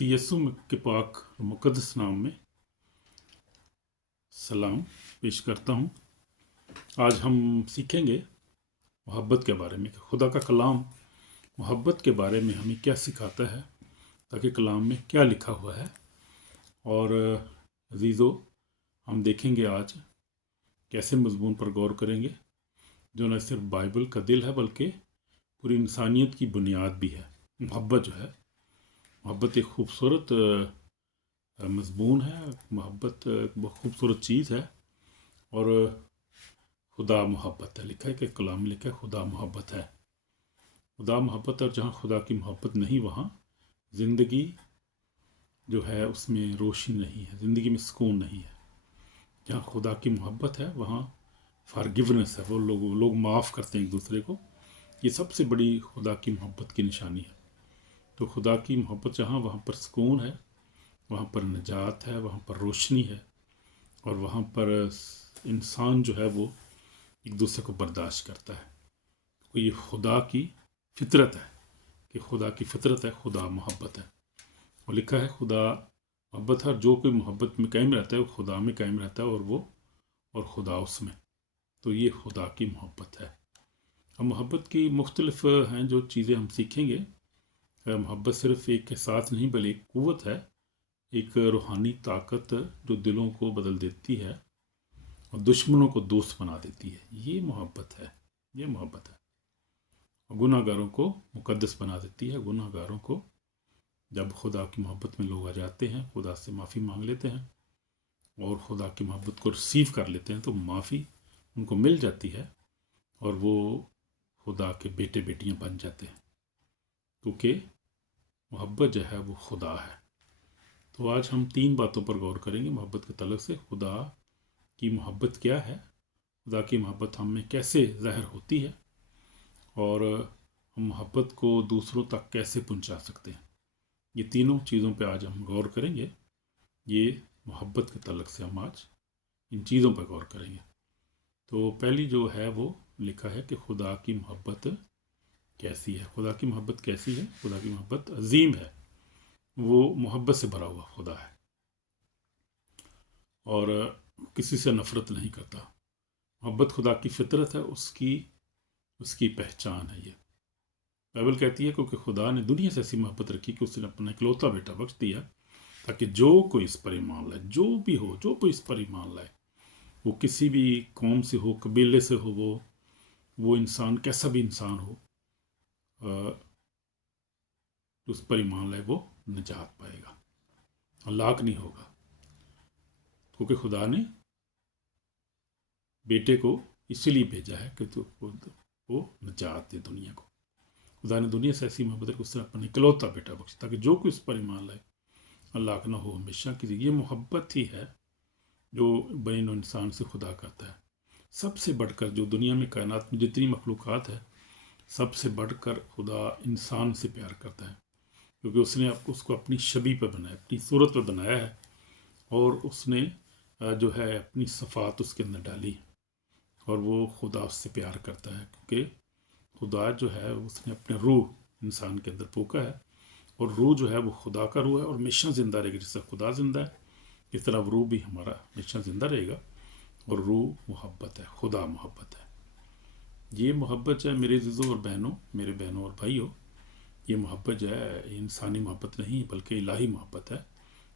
मसीह यस्सु के पाक और मुक़द्दस नाम में सलाम पेश करता हूँ। आज हम सीखेंगे मोहब्बत के बारे में। खुदा का कलाम मोहब्बत के बारे में हमें क्या सिखाता है, ताकि कलाम में क्या लिखा हुआ है। और अजीज़ो, हम देखेंगे आज कैसे मज़मून पर गौर करेंगे जो न सिर्फ बाइबल का दिल है बल्कि पूरी इंसानियत की बुनियाद भी है। मोहब्बत जो है, मोहब्बत एक खूबसूरत मज़मून है। मोहब्बत एक बहुत खूबसूरत चीज़ है। और खुदा मोहब्बत है, लिखा है कि कलाम में लिखा है खुदा मोहब्बत है। खुदा मोहब्बत, और जहाँ खुदा की मोहब्बत नहीं वहाँ ज़िंदगी जो है उसमें रोशनी नहीं है, ज़िंदगी में सुकून नहीं है। जहाँ खुदा की मोहब्बत है वहाँ फॉरगिवनेस है, वो लोग माफ़ करते हैं एक दूसरे को। ये सबसे बड़ी खुदा की मोहब्बत की निशानी है। तो खुदा की मोहब्बत जहाँ, वहाँ पर सुकून है, वहाँ पर निजात है, वहाँ पर रोशनी है, और वहाँ पर इंसान जो है वो एक दूसरे को बर्दाश्त करता है। तो ये खुदा की फितरत है, कि खुदा की फितरत है, खुदा मोहब्बत है। और लिखा है खुदा मोहब्बत है, और जो कोई मोहब्बत में कायम रहता है वो खुदा में कायम रहता है, और खुदा उसमें। तो ये खुदा की मोहब्बत है। अब मोहब्बत की मुख्तलिफ हैं जो चीज़ें हम सीखेंगे। मोहब्बत सिर्फ एक के साथ नहीं बल्कि एक क़ुव्वत है, एक रूहानी ताकत जो दिलों को बदल देती है और दुश्मनों को दोस्त बना देती है। ये मोहब्बत है, ये मोहब्बत है। और गुनाहगारों को मुकद्दस बना देती है। गुनाहगारों को जब खुदा की मोहब्बत में लोग आ जाते हैं, खुदा से माफ़ी मांग लेते हैं और खुदा की मोहब्बत को रिसीव कर लेते हैं, तो माफ़ी उनको मिल जाती है और वो खुदा के बेटे बेटियां बन जाते हैं, क्योंकि मोहब्बत जो है वो खुदा है। तो आज हम 3 बातों पर गौर करेंगे मोहब्बत के तलक से। खुदा की मोहब्बत क्या है, खुदा की मोहब्बत हम में कैसे ज़ाहिर होती है, और हम मोहब्बत को दूसरों तक कैसे पहुंचा सकते हैं। ये तीनों चीज़ों पे आज हम गौर करेंगे। ये मोहब्बत के तलक से हम आज इन चीज़ों पर गौर करेंगे। तो पहली जो है वो लिखा है कि खुदा की मोहब्बत कैसी है। खुदा की मोहब्बत कैसी है? खुदा की मोहब्बत अजीम है। वो मोहब्बत से भरा हुआ खुदा है और किसी से नफ़रत नहीं करता। मोहब्बत खुदा की फितरत है, उसकी पहचान है। ये बाइबल कहती है क्योंकि खुदा ने दुनिया से ऐसी मोहब्बत रखी कि उसने अपना इकलौता बेटा बख्श दिया, ताकि जो कोई इस पर ईमान लाए, जो भी हो, जो कोई इस पर ईमान लाए, वो किसी भी कौम से हो, कबीले से हो, वो इंसान कैसा भी इंसान हो, उस पर ईमान लाए वो निजात पाएगा, हलाक नहीं होगा। क्योंकि खुदा ने बेटे को इसीलिए भेजा है कि तो वो निजात दे दुनिया को। खुदा ने दुनिया से ऐसी मोहब्बत को उसने अपना इकलौता बेटा बख्शा, ताकि जो कोई इस पर ईमान लाए हलाक ना हो, हमेशा की। ये मोहब्बत ही है जो बैन इंसान से खुदा करता है। सबसे बढ़कर जो दुनिया में कायनात में जितनी मखलूक़ात है, सबसे बढ़कर खुदा इंसान से प्यार करता है, क्योंकि उसने उसको अपनी छवि पर बनाया, अपनी सूरत पर बनाया है, और उसने जो है अपनी सफ़ात उसके अंदर डाली, और वो खुदा उससे प्यार करता है। क्योंकि खुदा जो है उसने अपने रूह इंसान के अंदर फूंका है, और रूह जो है वो खुदा का रूह है और हमेशा ज़िंदा रहेगा। जैसे खुदा ज़िंदा है, इस तरह रूह भी हमारा हमेशा ज़िंदा रहेगा। और रूह मोहब्बत है, खुदा मोहब्बत है। ये मोहब्बत जो है मेरे अज़ीज़ों और बहनों, मेरे बहनों और भाइयों, ये मोहब्बत जो है इंसानी मोहब्बत नहीं बल्कि इलाही मोहब्बत है,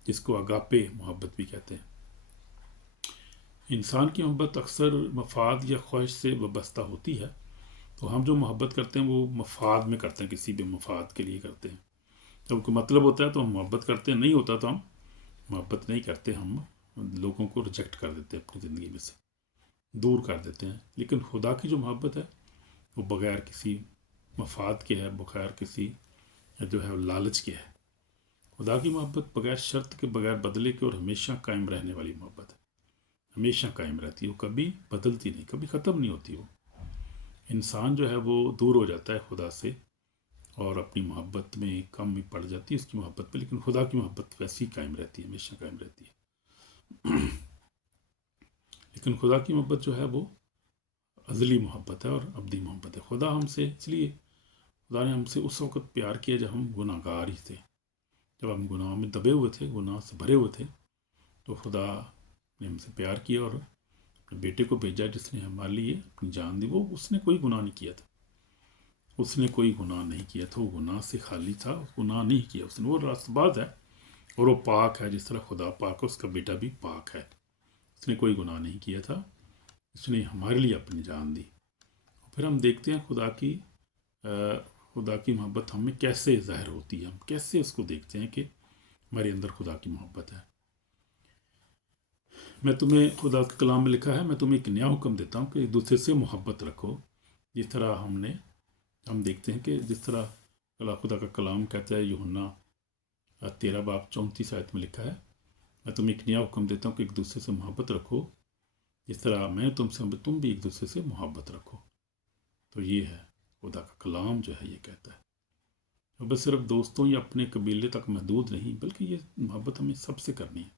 जिसको अगापे मोहब्बत भी कहते हैं। इंसान की मोहब्बत अक्सर मफाद या ख्वाहिश से वाबस्ता होती है। तो हम जो मोहब्बत करते हैं वो मफाद में करते हैं, किसी भी मफाद के लिए करते हैं। जब कोई मतलब होता है तो हम मोहब्बत करते हैं, नहीं होता तो हम मोहब्बत नहीं करते। हम लोगों को रिजेक्ट कर देते हैं, अपनी ज़िंदगी में से दूर कर देते हैं। लेकिन खुदा की जो मोहब्बत है वो बग़ैर किसी मफाद के है, बग़ैर किसी जो है लालच के है। खुदा की मोहब्बत बग़ैर शर्त के, बग़ैर बदले के और हमेशा कायम रहने वाली मोहब्बत है। हमेशा कायम रहती है, वो कभी बदलती नहीं, कभी ख़त्म नहीं होती। वो इंसान जो है वो दूर हो जाता है खुदा से और अपनी मोहब्बत में कम भी पड़ जाती है उसकी मोहब्बत पे, लेकिन खुदा की मोहब्बत वैसी कायम रहती है, हमेशा कायम रहती है। लेकिन खुदा की मोहब्बत जो है वो अज़ली मोहब्बत है और अबदी मोहब्बत है। खुदा हमसे इसलिए, खुदा ने हमसे उस वक़्त प्यार किया जब हम गुनाहगार ही थे, जब हम गुनाह में दबे हुए थे, गुनाह से भरे हुए थे, तो खुदा ने हमसे प्यार किया और अपने बेटे को भेजा जिसने हमारे लिए अपनी जान दी। वो उसने कोई गुनाह नहीं किया था, उसने कोई गुनाह नहीं किया था, वो गुनाह से खाली था, गुनाह नहीं किया उसने। वो रास्तबाज है और वो पाक है, जिस तरह खुदा पाक है उसका बेटा भी पाक है। उसने कोई गुनाह नहीं किया था, उसने हमारे लिए अपनी जान दी। फिर हम देखते हैं खुदा की मोहब्बत हमें कैसे ज़ाहिर होती है, हम कैसे उसको देखते हैं कि हमारे अंदर खुदा की मोहब्बत है। मैं तुम्हें, खुदा के कलाम में लिखा है, मैं तुम्हें एक नया हुक्म देता हूँ कि एक दूसरे से मोहब्बत रखो। जिस तरह हम देखते हैं कि जिस तरह खुदा का कलाम कहता है, यूहन्ना 13:34 में लिखा है, मैं तुम्हें एक नया हुक्म देता हूँ कि एक दूसरे से मोहब्बत रखो, जिस तरह मैं तुमसे, तुम भी एक दूसरे से मोहब्बत रखो। तो ये है खुदा का कलाम जो है, ये कहता है। और बस सिर्फ दोस्तों या अपने कबीले तक महदूद नहीं, बल्कि ये मोहब्बत हमें सबसे करनी है।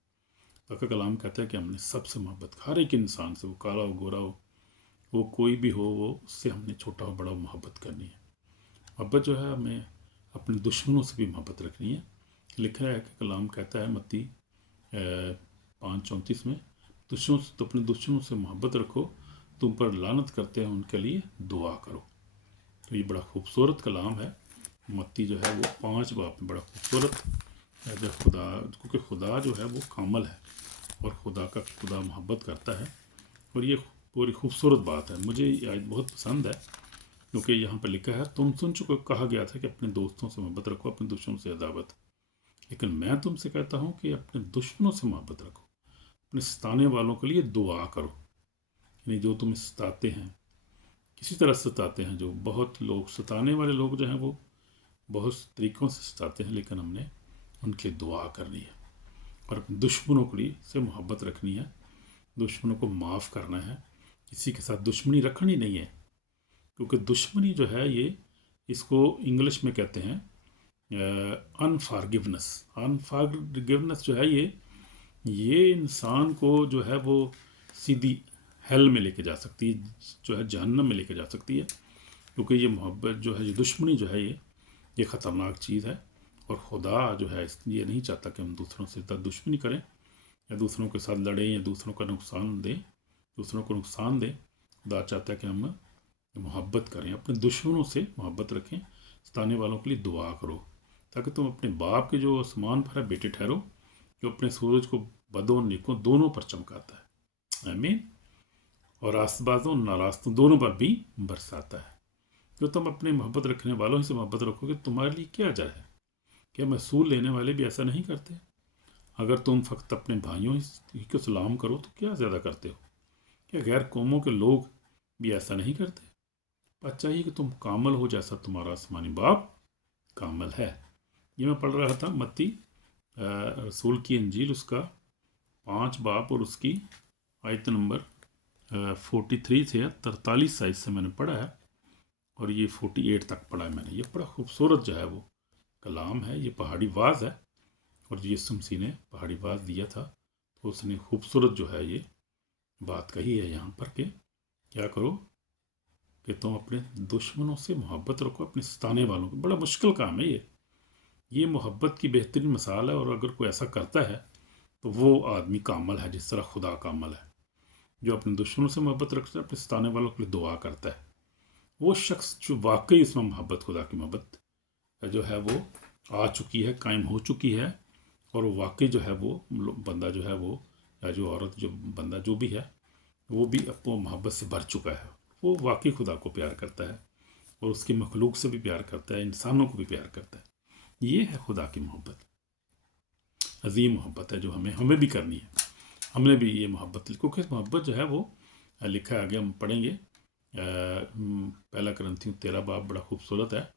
खुदा का कलाम कहता है कि हमने सबसे मोहब्बत, हर एक इंसान से, वो काला हो, गोरा हो, वो कोई भी हो, वो उससे हमने छोटा हो बड़ा हो मोहब्बत करनी है। मोहब्बत जो है, हमें अपने दुश्मनों से भी मोहब्बत रखनी है। लिखा है कि कलाम कहता है मत्ती 5:34 में, दुश्मनों से, तो अपने दुश्मनों से मोहब्बत रखो, तुम पर लानत करते हैं उनके लिए दुआ करो। तो ये बड़ा खूबसूरत कलाम है। मत्ती जो है वो 5 बाब में बड़ा खूबसूरत है, जब क्योंकि खुदा जो है वो कामल है और खुदा मोहब्बत करता है। और ये पूरी खूबसूरत बात है, मुझे ये आयत बहुत पसंद है, क्योंकि यहाँ पर लिखा है, तुम सुन चुके, कहा गया था कि अपने दोस्तों से मोहब्बत रखो, अपने दुश्मनों से अदावत, लेकिन मैं तुमसे कहता हूँ कि अपने दुश्मनों से मोहब्बत रखो, अपने सताने वालों के लिए दुआ करो। यानी जो तुम्हें सताते हैं, किसी तरह सताते हैं, जो बहुत लोग, सताने वाले लोग जो हैं वो बहुत तरीक़ों से सताते हैं, लेकिन हमने उनके लिए दुआ करनी है और अपने दुश्मनों के लिए से मोहब्बत रखनी है, दुश्मनों को माफ़ करना है। किसी के साथ दुश्मनी रखनी नहीं है, क्योंकि दुश्मनी जो है ये, इसको इंग्लिश में कहते हैं अनफॉरगिवनेस। अनफॉरगिवनेस जो है ये इंसान को जो है वो सीधी हेल में लेके जा सकती है, जो है जहन्नम में लेके जा सकती है। क्योंकि ये मोहब्बत जो है, ये दुश्मनी जो है, ये ख़तरनाक चीज़ है। और खुदा जो है ये नहीं चाहता कि हम दूसरों से दुश्मनी करें या दूसरों के साथ लड़ें या दूसरों को नुकसान दें। खुदा चाहता है कि हम मोहब्बत करें, अपने दुश्मनों से मोहब्बत रखें, सताने वालों के लिए दुआ करो, ताकि तुम अपने बाप के जो आसमान पर है बेटे ठहरो, जो अपने सूरज को बदों नेकों दोनों पर चमकाता है, आमीन, और रास्तबाजों नारास्तों दोनों पर भी बरसाता है। जो तुम अपने मोहब्बत रखने वालों से मोहब्बत रखोगे, तुम्हारे लिए क्या अजर है? क्या महसूल लेने वाले भी ऐसा नहीं करते? अगर तुम फ़कत अपने भाइयों ही को सलाम करो तो क्या ज़्यादा करते हो? क्या गैर कौमों के लोग भी ऐसा नहीं करते? पर चाहिए कि तुम कामल हो, जैसा तुम्हारा आसमानी बाप कामल है। ये मैं पढ़ रहा था मत्ती रसूल की इंजील, उसका 5 बाब और उसकी आयत नंबर 43 से 43 साइज से मैंने पढ़ा है, और ये 48 तक पढ़ा है मैंने। ये बड़ा खूबसूरत जो है वो कलाम है, ये पहाड़ी वाज है, और यीशु मसीह ने पहाड़ी वाज दिया था, तो उसने खूबसूरत जो है ये बात कही है यहाँ पर कि क्या करो कि तुम अपने दुश्मनों से मोहब्बत रखो, अपने सताने वालों को। बड़ा मुश्किल काम है ये मोहब्बत की बेहतरीन मिसाल है, और अगर कोई ऐसा करता है तो वो आदमी कामल है, जिस तरह खुदा कामल है, जो अपने दुश्मनों से मोहब्बत रखता है, अपने सताने वालों के लिए दुआ करता है। वो शख्स जो वाकई इसमें मोहब्बत, खुदा की मोहब्बत जो है वो आ चुकी है, कायम हो चुकी है, और वो वाकई जो है वो बंदा जो है वो, या जो औरत, जो बंदा जो भी है, वो भी अपनी मोहब्बत से भर चुका है। वो वाकई खुदा को प्यार करता है और उसकी मखलूक से भी प्यार करता है, इंसानों को भी प्यार करता है। ये है खुदा की मोहब्बत, अजीम मोहब्बत है, जो हमें भी करनी है। हमने भी ये मोहब्बत, क्योंकि मोहब्बत जो है वो लिखा है, आगे हम पढ़ेंगे, पहला करंथियों 13 बाब बड़ा खूबसूरत है,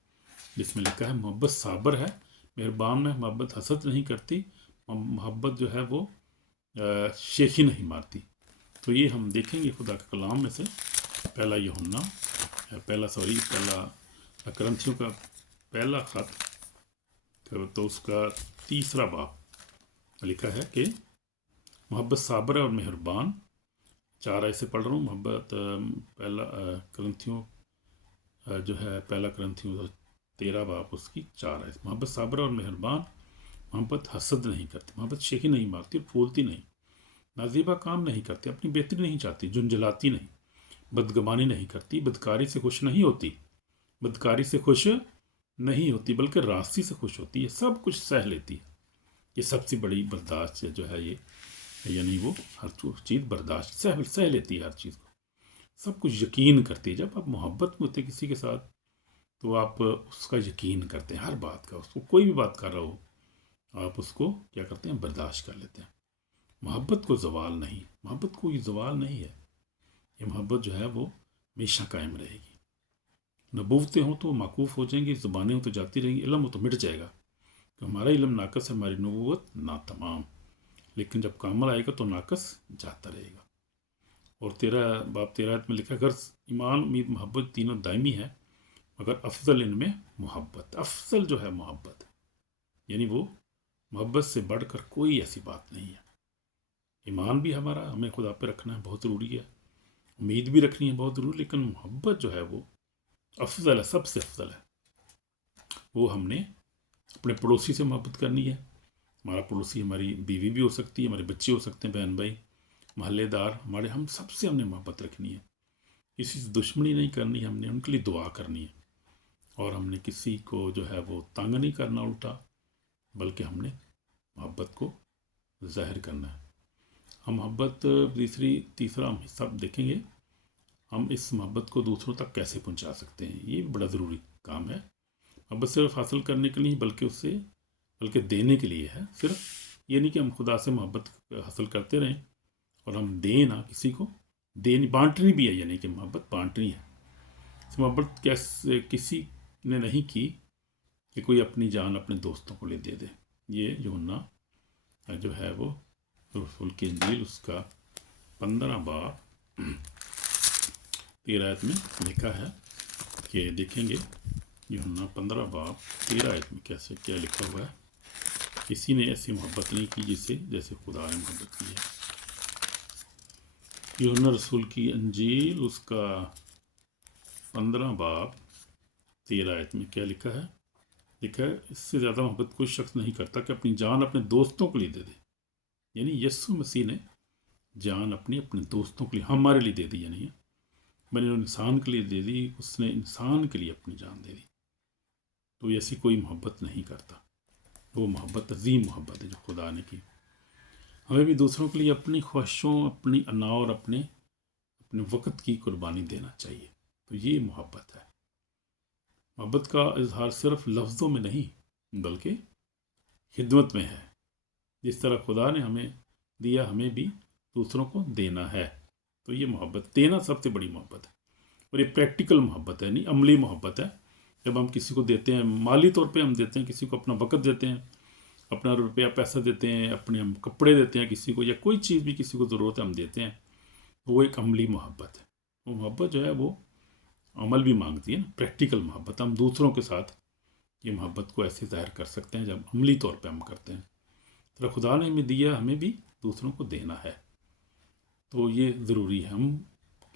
जिसमें लिखा है, मोहब्बत साबर है, मेहरबान है, मोहब्बत हसद नहीं करती, मोहब्बत जो है वो शेखी नहीं मारती। तो ये हम देखेंगे खुदा के कलाम में से। पहला करंथियों का पहला ख़त, तो उसका 3 बाब लिखा है कि मोहब्बत साबर है और मेहरबान। 4 ऐसे पढ़ रहा हूँ। मोहब्बत पहला करंथियों जो है, पहला करंथियों 13 बाब उसकी 4 है। मोहब्बत साबर और मेहरबान, मोहब्बत हसद नहीं करती, मोहब्बत शेखी नहीं मारती और फूलती नहीं, नाजीबा काम नहीं करती, अपनी बेहतरी नहीं चाहती, झुंझलाती नहीं, बदगमानी नहीं करती, बदकारी से खुश नहीं होती, बदकारी से खुश नहीं होती बल्कि रास्ती से खुश होती है, सब कुछ सह लेती है। ये सबसे बड़ी बर्दाश्त जो है ये, यानी वो हर चीज़ बर्दाश्त सह लेती है, हर चीज़ को, सब कुछ यकीन करती है। जब आप मोहब्बत में होते किसी के साथ तो आप उसका यकीन करते हैं, हर बात का, उसको कोई भी बात कर रहा हो आप उसको क्या करते हैं, बर्दाश्त कर लेते हैं। मोहब्बत को ज़वाल नहीं, मोहब्बत कोई ज़वाल नहीं है, ये मोहब्बत जो है वो हमेशा कायम रहेगी। नबूवतें हों तो माकूफ़ हो जाएंगी, ज़ुबानें हो तो जाती रहेंगी, इल्म हो तो मिट जाएगा, तो हमारा इल्म नाकस है, हमारी नबूवत ना तमाम, लेकिन जब कामल आएगा तो नाकस जाता रहेगा। और बाब 13 में लिखा, अगर ईमान उम्मीद मोहब्बत तीनों दायमी है मगर अफजल इनमें मोहब्बत, अफजल जो है मोहब्बत है, यानी वो मोहब्बत से बढ़कर कोई ऐसी बात नहीं है। ईमान भी हमारा हमें खुदा पे रखना है, बहुत ज़रूरी है, उम्मीद भी रखनी है, बहुत ज़रूरी, लेकिन मोहब्बत जो है वो अफजल है, सबसे अफजल है। वो हमने अपने पड़ोसी से मोहब्बत करनी है, हमारा पड़ोसी हमारी बीवी भी हो सकती है, हमारे बच्चे हो सकते हैं, बहन भाई, महल्लेदार हमारे, हम सबसे हमने मोहब्बत रखनी है, किसी से दुश्मनी नहीं करनी, हमने उनके लिए दुआ करनी है, और हमने किसी को जो है वो तंग नहीं करना उल्टा, बल्कि हमने मोहब्बत को ज़ाहिर करना है। हम मोहब्बत तीसरा हम हिस्सा देखेंगे, हम इस मोहब्बत को दूसरों तक कैसे पहुंचा सकते हैं, ये बड़ा ज़रूरी काम है। मोहब्बत सिर्फ हासिल करने के लिए बल्कि देने के लिए है। सिर्फ ये नहीं कि हम खुदा से मोहब्बत हासिल करते रहें और हम दें ना किसी को, बांटनी भी है, यानी कि मोहब्बत बांटनी है। मोहब्बत कैसे किसी ने नहीं की कि कोई अपनी जान अपने दोस्तों को ले दे दे। ये यूहन्ना जो है वो रसूल की इंजील उसका 15 बाब 13 में लिखा है कि देखेंगे यूहन्ना 15 बाब 13 में कैसे क्या लिखा हुआ है, किसी ने ऐसी मोहब्बत नहीं की जैसे खुदा ने मोहब्बत की है। यूहन्ना रसूल की इंजील उसका 15 बाब 13 में क्या लिखा है, इससे ज़्यादा मोहब्बत कोई शख्स नहीं करता कि अपनी जान अपने दोस्तों के लिए दे दे। यानी यीशु मसीह ने जान अपने दोस्तों के लिए हमारे लिए दे दी, यानी मैंने इंसान के लिए दे दी, उसने इंसान के लिए अपनी जान दे दी। तो ऐसी कोई मोहब्बत नहीं करता, वो मोहब्बत अजीम मोहब्बत है जो खुदा ने की। हमें भी दूसरों के लिए अपनी ख्वाहिशों, अपनी अना और अपने वक़्त की कुर्बानी देना चाहिए। तो ये मोहब्बत है। मोहब्बत का इजहार सिर्फ लफ्ज़ों में नहीं बल्कि खिदमत में है। जिस तरह खुदा ने हमें दिया हमें भी दूसरों को देना है। तो ये मोहब्बत, देना सबसे बड़ी मोहब्बत है, और ये प्रैक्टिकल मोहब्बत है, नहीं अमली मोहब्बत है। जब हम किसी को देते हैं, माली तौर पे हम देते हैं, किसी को अपना वक़्त देते हैं, अपना रुपया पैसा देते हैं, अपने हम कपड़े देते हैं किसी को, या कोई चीज़ भी किसी को ज़रूरत है हम देते हैं, वो एक अमली मोहब्बत है। वो मोहब्बत जो है वो अमल भी मांगती है ना, प्रैक्टिकल मोहब्बत। हम दूसरों के साथ ये मोहब्बत को ऐसे ज़ाहिर कर सकते हैं जब अमली तौर पे हम करते हैं। तो खुदा ने हमें दिया, हमें भी दूसरों को देना है। तो ये ज़रूरी है। हम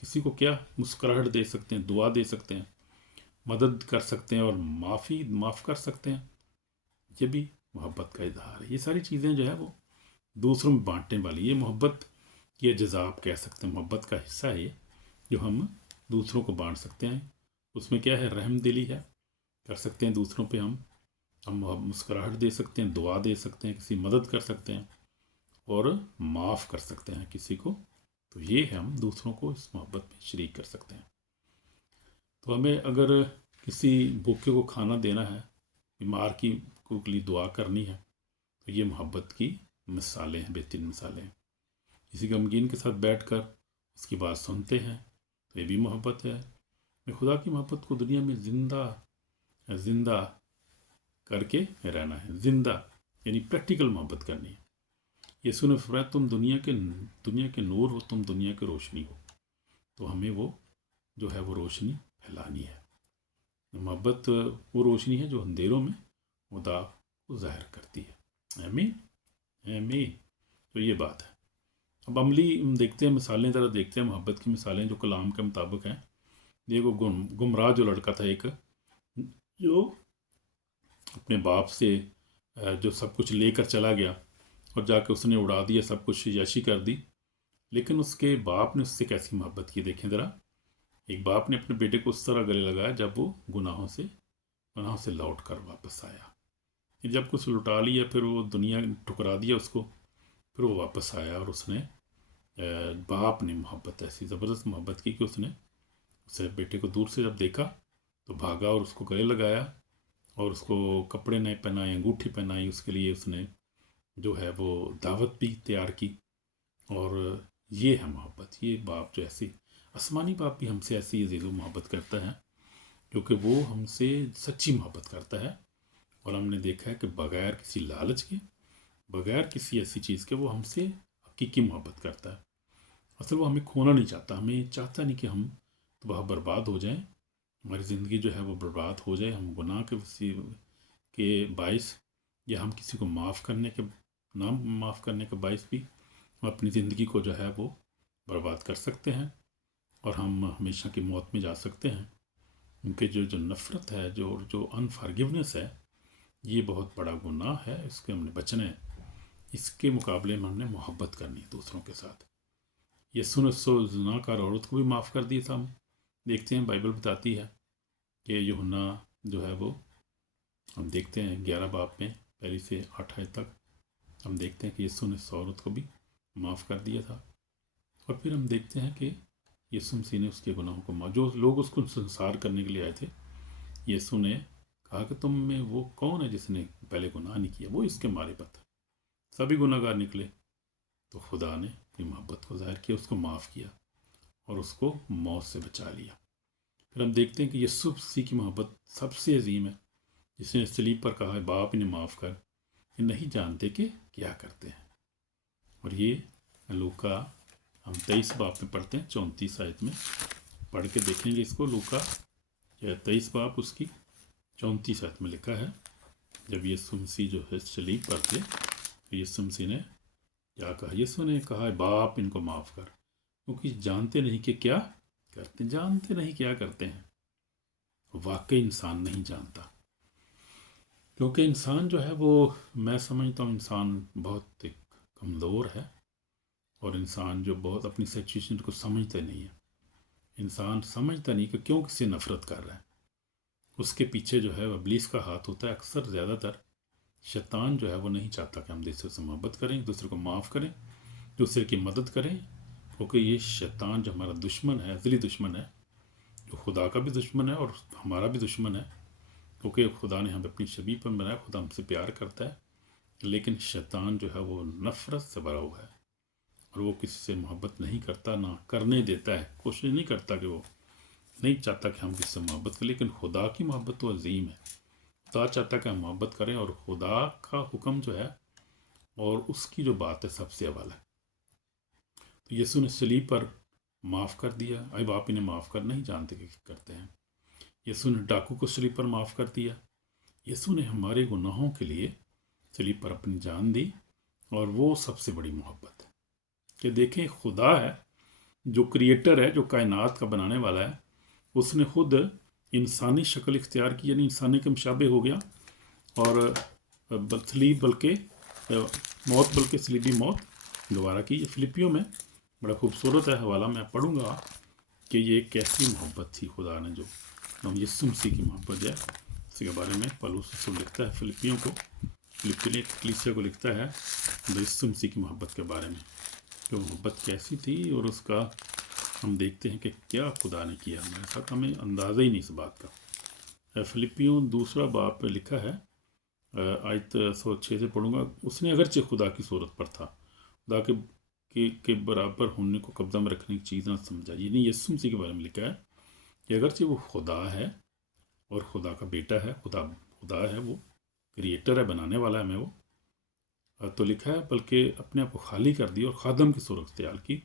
किसी को क्या मुस्कुराहट दे सकते हैं, दुआ दे सकते हैं, मदद कर सकते हैं और माफ़ कर सकते हैं, ये भी मोहब्बत का इजहार है। ये सारी चीज़ें जो है वो दूसरों में बांटने वाली, ये मोहब्बत ये जज़ा आप कह सकते हैं, मोहब्बत का हिस्सा है ये, जो हम दूसरों को बांट सकते हैं। उसमें क्या है, रहम दिली है, कर सकते हैं दूसरों पे हम मुस्कुराहट दे सकते हैं, दुआ दे सकते हैं, किसी मदद कर सकते हैं और माफ़ कर सकते हैं किसी को। तो ये है, हम दूसरों को इस मोहब्बत में शरीक कर सकते हैं। तो हमें अगर किसी भूखे को खाना देना है, बीमार की को लिए दुआ करनी है, तो ये मोहब्बत की मिसालें हैं, बेहतरीन मिसालें हैं। किसी गमगीन के साथ बैठकर उसकी बात सुनते हैं, तो ये भी मोहब्बत है। खुदा की मोहब्बत को दुनिया में जिंदा करके रहना है, जिंदा यानी प्रैक्टिकल मोहब्बत करनी है। यीशु ने फरमाया, तुम दुनिया के नूर हो, तुम दुनिया की रोशनी हो। तो हमें वो जो है वो रोशनी फैलानी है। मोहब्बत वो रोशनी है जो अंधेरों में खुदा को ज़ाहिर करती है। आमीन आमीन। तो ये बात है। अब अमली हम देखते हैं, मिसालें ज़रा देखते हैं मोहब्बत की मिसालें जो कलाम के मुताबिक हैं। देखो, गुमराह जो लड़का था एक, जो अपने बाप से جو سب کچھ لے کر چلا گیا اور جا کے اس نے اڑا دیا، سب کچھ عیاشی کر دی، لیکن اس کے باپ نے اس سے کیسی محبت کی دیکھیں ذرا۔ ایک باپ نے اپنے بیٹے کو اس طرح گلے لگایا جب وہ گناہوں سے لوٹ کر واپس آیا۔ جب کچھ لٹا لیا، پھر وہ دنیا ٹھکرا دیا اس کو، پھر وہ واپس آیا اور اس نے باپ نے محبت، ایسی زبردست محبت کی کہ اس نے اسے بیٹے کو دور سے جب دیکھا تو بھاگا اور اس کو گلے لگایا اور اس کو کپڑے نئے پہنائے، انگوٹھی پہنائی، اس کے لیے اس نے جو ہے وہ دعوت بھی تیار کی۔ اور یہ ہے محبت، یہ باپ جو ایسی آسمانی باپ بھی ہم سے ایسی عزیز و محبت کرتا ہے، کیونکہ وہ ہم سے سچی محبت کرتا ہے۔ اور ہم نے دیکھا ہے کہ بغیر کسی لالچ کے، بغیر کسی ایسی چیز کے وہ ہم سے حقیقی محبت کرتا ہے۔ اصل وہ ہمیں کھونا نہیں چاہتا، ہمیں چاہتا نہیں کہ ہم تباہ برباد ہو جائیں، ہماری زندگی جو ہے وہ برباد ہو جائے، ہم گناہ کے باعث یا ہم کسی کو معاف کرنے کے باعث بھی ہم اپنی زندگی کو جو ہے وہ برباد کر سکتے ہیں اور ہم ہمیشہ کی موت میں جا سکتے ہیں۔ کیونکہ جو نفرت ہے، جو انفارگیونیس ہے، یہ بہت بڑا گناہ ہے، اس کے ہم نے بچنا ہے۔ اس کے مقابلے میں ہم نے محبت کرنی دوسروں کے ساتھ۔ یسوع نے زناکار عورت کو بھی معاف کر دیا تھا۔ ہم دیکھتے ہیں بائبل بتاتی ہے کہ یوحنا جو ہے وہ، ہم دیکھتے ہیں 11 باب میں 1 سے 8 آیت تک ہم دیکھتے ہیں کہ یسوع نے اس عورت کو بھی معاف کر دیا تھا۔ اور پھر ہم دیکھتے ہیں کہ یسوع مسیح نے اس کے گناہوں کو معاف، جو لوگ اس کو سنسار کرنے کے لیے آئے تھے، یسوع نے کہا کہ تم میں وہ کون ہے جس نے پہلے گناہ نہیں کیا، وہ اس کے مارے پر تھا، سبھی گناہ گار نکلے۔ تو خدا نے اپنی محبت کو ظاہر کیا، اس کو معاف کیا اور اس کو موت سے بچا لیا۔ پھر ہم دیکھتے ہیں کہ یسوع مسیح کی محبت سب سے عظیم ہے، جس نے صلیب پر کہا ہے باپ انہیں معاف کر، یہ نہیں جانتے کہ کیا کرتے ہیں۔ اور یہ لوکا ہم 23 باب میں پڑھتے ہیں، 34 آیت میں پڑھ کے دیکھیں گے اس کو۔ لوکا 23 باب اس کی 34 آیت میں لکھا ہے، جب یسوع مسیح جو ہے صلیب پر تھے، یسوع مسیح نے کیا کہا؟ یسوع نے کہا باپ ان کو معاف کر، کیونکہ جانتے نہیں کہ کیا کرتے، جانتے نہیں کیا کرتے ہیں۔ واقعی انسان نہیں جانتا، کیونکہ انسان جو ہے وہ، میں سمجھتا ہوں انسان بہت ایک کمزور ہے، اور انسان جو بہت اپنی سچویشن کو سمجھتے نہیں ہے۔ انسان سمجھتا نہیں کہ کیوں کسی نفرت کر رہا ہے، اس کے پیچھے جو ہے ابلیس کا ہاتھ ہوتا ہے۔ اکثر زیادہ تر شیطان جو ہے وہ نہیں چاہتا کہ ہم دوسرے سے محبت کریں، دوسرے کو معاف کریں، دوسرے کی مدد کریں، کیونکہ یہ شیطان جو ہمارا دشمن ہے، ازلی دشمن ہے، جو خدا کا بھی دشمن ہے اور ہمارا بھی دشمن ہے، کیونکہ خدا نے ہمیں اپنی شبیہ پر بنایا، خدا ہم سے پیار کرتا ہے، لیکن شیطان جو ہے وہ نفرت سے بھرا ہوا ہے اور وہ کسی سے محبت نہیں کرتا، نہ کرنے دیتا ہے، کوشش نہیں کرتا، کہ وہ نہیں چاہتا کہ ہم کسی سے محبت کریں۔ لیکن خدا کی محبت تو عظیم ہے، خدا چاہتا ہے کہ ہم محبت کریں، اور خدا کا حکم جو ہے اور اس کی جو بات ہے سب سے اول ہے۔ تو یسوع نے صلیب پر معاف کر دیا، اب آپ انہیں معاف کر نہیں جانتے کہ کرتے ہیں۔ یسوع نے ڈاکو کو صلیب پر معاف کر دیا۔ یسوع نے ہمارے گناہوں کے لیے صلیب پر اپنی جان دی، اور وہ سب سے بڑی محبت ہے کہ دیکھیں خدا ہے جو کریٹر ہے، جو کائنات کا بنانے والا ہے، اس نے خود انسانی شکل اختیار کی، یعنی انسانی کے مشابہ ہو گیا، اور صلیبی موت دوبارہ کی۔ یہ فلپیوں میں بڑا خوبصورت ہے حوالہ، میں پڑھوں گا کہ یہ کیسی محبت تھی خدا نے، جو یسوع مسیح کی محبت ہے، اس کے بارے میں پولس رسول لکھتا ہے فلپیوں کو، فلپی کلیسیا کو لکھتا ہے یسوع مسیح کی محبت کے بارے میں، کہ محبت کیسی تھی، اور اس کا ہم دیکھتے ہیں کہ کیا خدا نے کیا ہمارے ساتھ، ہمیں اندازہ ہی نہیں اس بات کا۔ فلپیوں 2 باب پہ لکھا ہے، آیت 106 سے پڑھوں گا۔ اس نے اگرچہ خدا کی صورت پر تھا، خدا کے برابر ہونے کو قبضہ میں رکھنے کی چیز نہ سمجھا، یعنی یسوع مسیح کے بارے میں لکھا ہے کہ اگرچہ وہ خدا ہے اور خدا کا بیٹا ہے، خدا ہے، وہ کریٹر ہے، بنانے والا ہے، وہ تو لکھا ہے بلکہ اپنے آپ کو خالی کر دیا اور خادم کی صورت اختیار کی،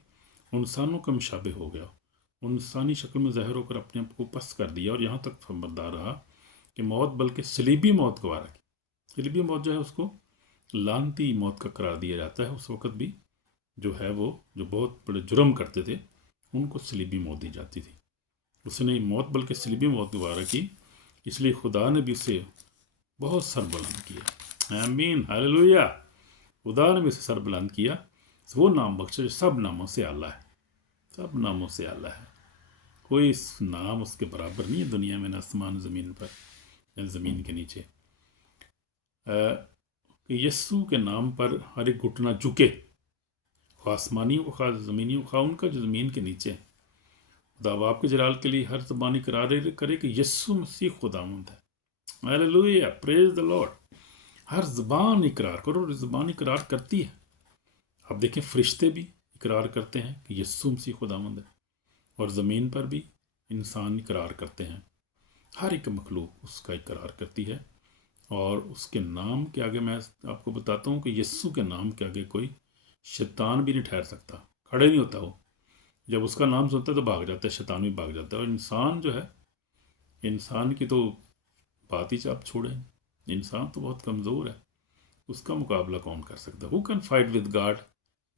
انسانوں کا مشابہ ہو گیا، انسانی شکل میں ظاہر ہو کر اپنے آپ کو پست کر دیا، اور یہاں تک خبردار رہا کہ موت بلکہ صلیبی موت گوارا کی۔ صلیبی موت جو ہے اس کو لعنتی موت کا قرار دیا جاتا ہے۔ اس وقت بھی جو ہے وہ جو بہت بڑے جرم کرتے تھے ان کو صلیبی موت دی جاتی تھی۔ اس نے موت بلکہ صلیبی موت گوارا کی، اس لیے خدا نے بھی اسے بہت سر بلند کیا، आमीन, हालेलुया। खुदा ने भी उसे सर बुलंद किया, वो नाम बख्शा जो सब नामों से आला है, सब नामों से आला है। कोई नाम उसके बराबर नहीं है दुनिया में, न आसमान ज़मीन पर न ज़मीन के नीचे। यस्सु के नाम पर हर एक घुटना झुके, खा आसमानियों को, खा ज़मीनियों को, खा उनका जो ज़मीन के नीचे है। खुदा बाप के जलाल के लिए हर ज़बान इकरार करे कि यस्सु मसीह खुदावंद है। Hallelujah, praise the Lord. हर ज़बान इकरार करो, और ज़बान इकरार करती है। अब देखें, फरिश्ते भी इकरार करते हैं कि यस्सु मसीह खुदावंद है, और ज़मीन पर भी इंसान इकरार करते हैं। हर एक मखलूक उसका इकरार करती है। और उसके नाम के आगे मैं आपको बताता हूँ कि यस्सु के नाम के आगे कोई शैतान भी नहीं ठहर सकता, खड़े नहीं होता। वो जब उसका नाम सुनता है तो भाग जाता है, शैतान भी भाग जाता है। और इंसान जो है, इंसान की तो बात ही आप छोड़ें, इंसान तो बहुत कमज़ोर है, उसका मुकाबला कौन कर सकता है? Who can fight with God,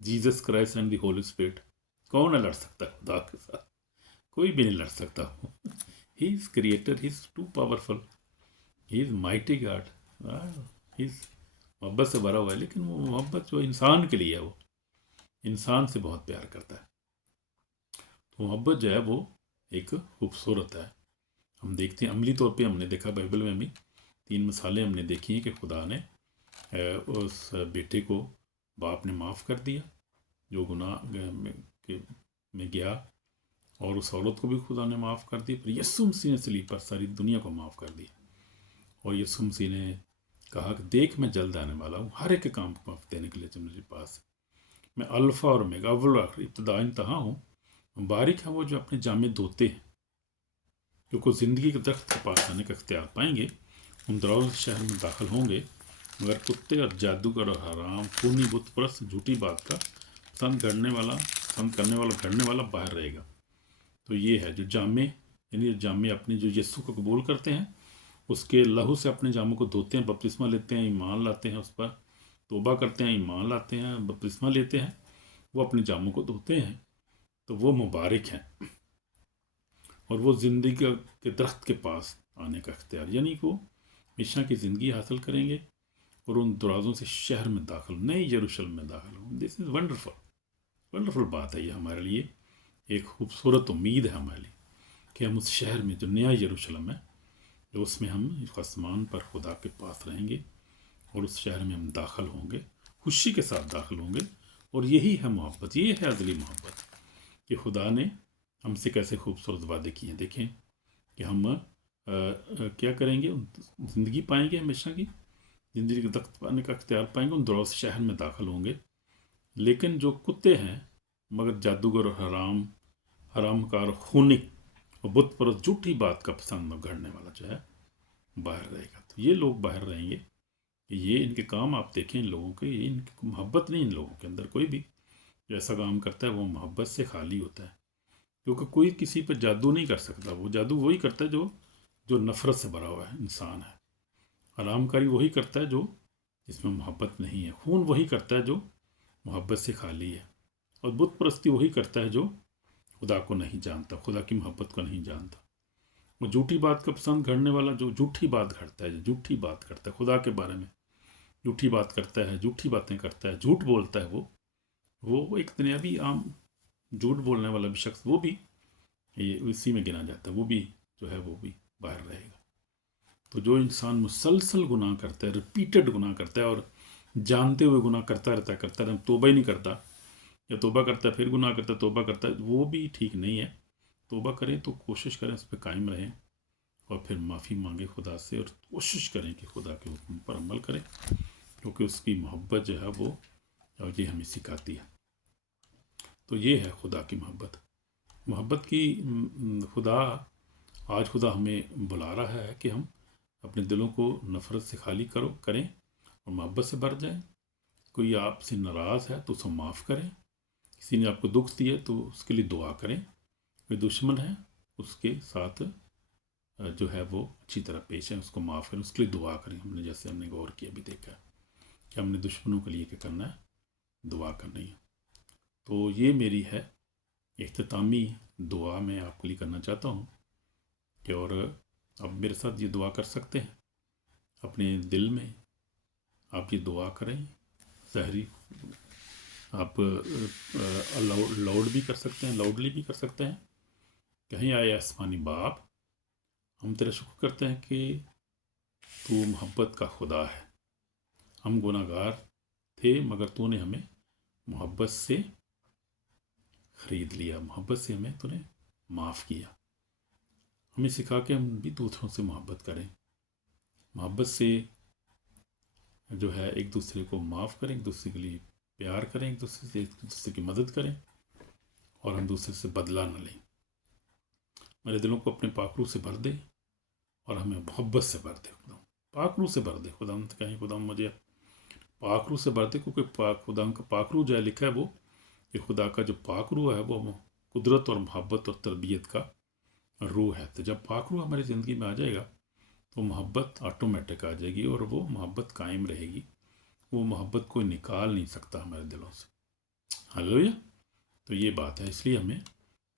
Jesus Christ and the Holi spirit? कौन है लड़ सकता है खुदा के साथ? कोई भी नहीं लड़ सकता। He is creator, he is too powerful, he is mighty God. He is मोहब्बत से भरा हुआ है, लेकिन वो मोहब्बत जो इंसान के लिए है, वो इंसान से बहुत प्यार करता है। तो मोहब्बत जो है वो एक खूबसूरत है। हम देखते हैं, अमली तौर पे हमने देखा बाइबल में भी 3 मिसालें हमने देखी हैं कि खुदा ने उस बेटे को, बाप ने माफ़ कर दिया जो गुनाह में गया, और उस औरत को भी खुदा ने माफ़ कर दिया। फिर यीशु मसीह ने सलीब पर सारी दुनिया को माफ़ कर दिया, और यीशु मसीह ने कहा कि देख मैं जल्द आने वाला हूँ, हर एक काम को माफ़ देने के लिए जो मेरे पास है। मैं अल्फ़ा और ओमेगा, अव्वल और आखिर, इब्तिदा इंतहा हूँ। बारिक है वो जो अपने जामे धोते हैं, जो को ज़िंदगी के दरख्त के पास आने का इख्तियार पाएंगे, उन दरौज़ शहर में दाखिल होंगे। मगर कुत्ते और जादूगर और हराम खूनी बुत परस्त झूठी बात का पसंद करने वाला करने वाला बाहर रहेगा। तो ये है जो जामे, यानी जामे अपने जो यीशु को कबूल करते हैं, उसके लहू से अपने जामों को धोते हैं, बपतिस्मा लेते हैं, ईमान लाते हैं, उस पर तौबा करते हैं, ईमान लाते हैं, बपतिस्मा लेते हैं, वो अपने जामों को धोते हैं, तो वो मुबारक हैं। और वो ज़िंदगी के दरख्त के पास आने का इख्तियार, यानी वो हमेशा की ज़िंदगी हासिल करेंगे, और उन दरवाज़ों से शहर में दाखिल, नई यरूशलेम में दाखिल हों। दिस इज़ वंडरफुल, वंडरफुल बात है ये हमारे लिए, एक खूबसूरत उम्मीद है हमारे लिए कि हम उस शहर में जो नया यरूशलेम है, जो उसमें हम आसमान पर खुदा के पास रहेंगे, और उस शहर में हम दाखिल होंगे, खुशी के साथ दाखिल होंगे। और यही है मोहब्बत, ये है अज़ली मोहब्बत, कि खुदा ने हमसे कैसे खूबसूरत वादे किए हैं। देखें कि हम क्या करेंगे, ज़िंदगी पाएंगे, हमेशा की ज़िंदगी के तख्त पाने का अख्तियार पाएंगे, उन दरौज़ शहर में दाखिल होंगे। लेकिन जो कुत्ते हैं, मगर जादूगर और हरामकार, खूनी और बुत परस्त झूठी बात का पसंद करने वाला जो है, बाहर रहेगा। तो ये लोग बाहर रहेंगे। ये इनके काम आप देखें, इन लोगों के, ये इनकी मोहब्बत नहीं, इन लोगों के अंदर कोई भी जो ऐसा काम करता है वो मोहब्बत से खाली होता है। क्योंकि कोई किसी पर जादू नहीं कर सकता, वो जादू वही करता है जो जो नफ़रत से भरा हुआ है इंसान है। आरामकारी वही करता है जो जिसमें मोहब्बत नहीं है। खून वही करता है जो मोहब्बत से खाली है। और बुत परस्ती वही करता है जो खुदा को नहीं जानता, खुदा की मोहब्बत को नहीं जानता। वो झूठी बात का पसंद करने वाला जो झूठी बात करता है, जो झूठी बात करता है खुदा के बारे में, झूठी बात करता है, झूठी बातें करता है, झूठ बोलता है, वो एक दुनियावी आम झूठ बोलने वाला भी शख्स, वो भी ये इसी में गिना जाता है। वो भी जो है वो भी बाहर रहेगा। तो जो इंसान मुसलसल गुनाह करता है, रिपीटेड गुनाह करता है, और जानते हुए गुनाह करता रहता है, तोबा ही नहीं करता, या तोबा करता है फिर गुनाह करता है, तोबा करता है, वो भी ठीक नहीं है। तोबा करें तो कोशिश करें उस पर कायम रहें, और फिर माफ़ी मांगे खुदा से, और कोशिश करें कि खुदा के हुक्म पर अमल करें, क्योंकि उसकी मोहब्बत जो है वो ये हमें सिखाती है। तो ये है खुदा की मोहब्बत। मोहब्बत की आज खुदा हमें बुला रहा है कि हम अपने दिलों को नफ़रत से खाली करें और मोहब्बत से भर जाएं। कोई आपसे नाराज़ है तो उसको माफ़ करें। किसी ने आपको दुख दिया तो उसके लिए दुआ करें। कोई दुश्मन है उसके साथ जो है वो अच्छी तरह पेश है, उसको माफ़ करें, उसके लिए दुआ करें। हमने गौर किया, भी देखा कि हमने दुश्मनों के लिए क्या करना है, दुआ करनी है। तो ये मेरी है इख्तितामी दुआ, मैं आपके लिए करना चाहता हूँ कि और आप मेरे साथ ये दुआ कर सकते हैं अपने दिल में, आप ये दुआ करें, ज़हरी आप लाउड भी कर सकते हैं, लाउडली भी कर सकते हैं। कहीं आए आसमानी बाप, हम तेरा शुक्र करते हैं कि तू मोहब्बत का खुदा है। हम गुनाहगार थे मगर तूने हमें मोहब्बत से ख़रीद लिया, मोहब्बत से हमें तूने माफ़ किया। हमें सिखा के हम भी दूसरों से मोहब्बत करें, मोहब्बत से जो है एक दूसरे को माफ़ करें, एक दूसरे के लिए प्यार करें, एक दूसरे की मदद करें, और हम दूसरे से बदला न लें। मेरे दिलों को अपने पाखरू से भर दे और हमें मोहब्बत से भर दे खुदा, पाखरू से भर दे खुदा। कहीं खुदा मुझे पाखरू से भर दे, क्योंकि खुदा का पाखरू जो है लिखा है वो, ये खुदा का जो पाखरू है वो कुदरत और मोहब्बत और तरबियत का रूह है। तो जब पाखरू हमारी ज़िंदगी में आ जाएगा तो मोहब्बत ऑटोमेटिक आ जाएगी और वो मोहब्बत कायम रहेगी। वो मोहब्बत कोई निकाल नहीं सकता हमारे दिलों से। हालेलुया। तो ये बात है, इसलिए हमें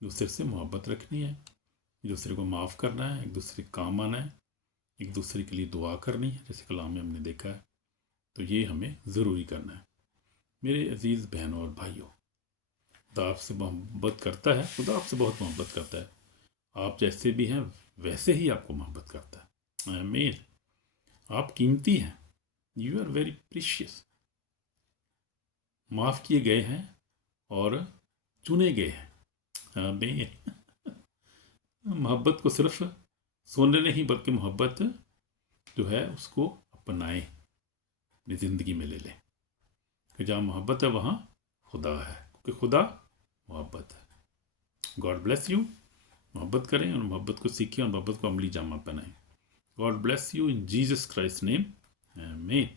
दूसरे से मोहब्बत रखनी है, एक दूसरे को माफ़ करना है, एक दूसरे के काम आना है, एक दूसरे के लिए दुआ करनी है, जैसे कलाम में हमने देखा है। तो ये हमें ज़रूरी करना है। मेरे अजीज़ बहनों और भाइयों, खुदा आपसे मोहब्बत करता है, खुदा आपसे बहुत मोहब्बत करता है। आप जैसे भी हैं वैसे ही आपको मोहब्बत करता है। आमीन। आप कीमती हैं, यू आर वेरी प्रीशियस, माफ़ किए गए हैं और चुने गए हैं। आमीन। मोहब्बत को सिर्फ सुनने नहीं बल्कि मोहब्बत जो है उसको अपनाएं, अपनी ज़िंदगी में ले लें, कि जहाँ मोहब्बत है वहाँ खुदा है, क्योंकि खुदा मोहब्बत है। God bless you. मोहब्बत करें और मोहब्बत को सीखें और मोहब्बत को अमली जामा पहनाएं। God bless you in Jesus Christ name, आमीन।